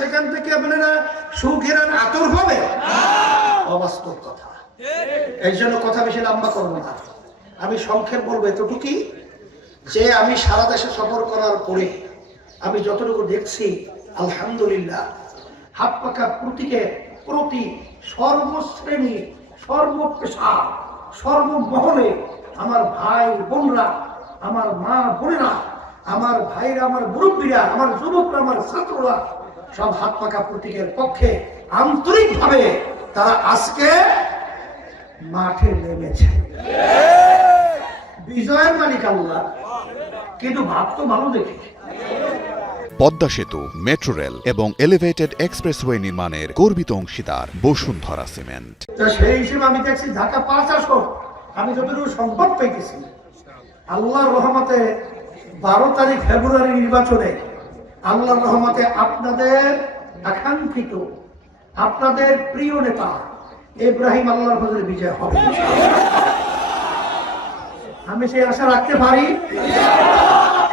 সেখান থেকে আপনারা সুখের আতর হবে, অবাস্তব কথা। এই জন্য কথা বেশি লম্বা করবো না, আমি সংক্ষেপ বলবো এতটুকুই যে আমি সারা দেশে সফর করার পরে আমি যতটুকু দেখছি, আলহামদুলিল্লাহ, হাত পাকা প্রতি সর্বশ্রেণী, সর্বপেশা, সর্বমহলে আমার ভাই বোনরা, আমার মা বোনেরা, আমার ভাইরা, আমার মুরব্বীরা, আমার যুবকরা, আমার ছাত্ররা সব হাত পাকা প্রতীকের পক্ষে আন্তরিকভাবে তারা আজকে মাঠে নেমেছে। বিজয়ের মালিক আল্লাহ, কিন্তু ভাবতো ভালো দেখে। পদ্মা সেতু, মেট্রো রেল এবং এলিভেটেড এক্সপ্রেসওয়ে নির্মাণের গর্বিত অংশীদার বসুন্ধরা সিমেন্ট। সেই হিসেবে আমি দেখছি ঢাকা ৫ আসন আমি যতটুকু সংবাদ পাইতেছি, আল্লাহর রহমতে ১২ তারিখ ফেব্রুয়ারি নির্বাচনে আল্লাহর রহমতে আপনাদের আকাঙ্ক্ষিত, আপনাদের প্রিয় নেতা ইব্রাহিম আল্লাহর ফজলে বিজয় হবে। আমি সেই আশা রাখতে পারি।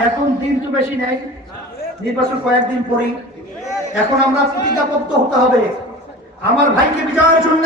এখন দিন তো বেশি নেই, নির্বাচন কয়েকদিন পরেই। এখন আমরা প্রতিজ্ঞাবদ্ধ হতে হবে আমার ভাইকে বিজয়ের জন্য।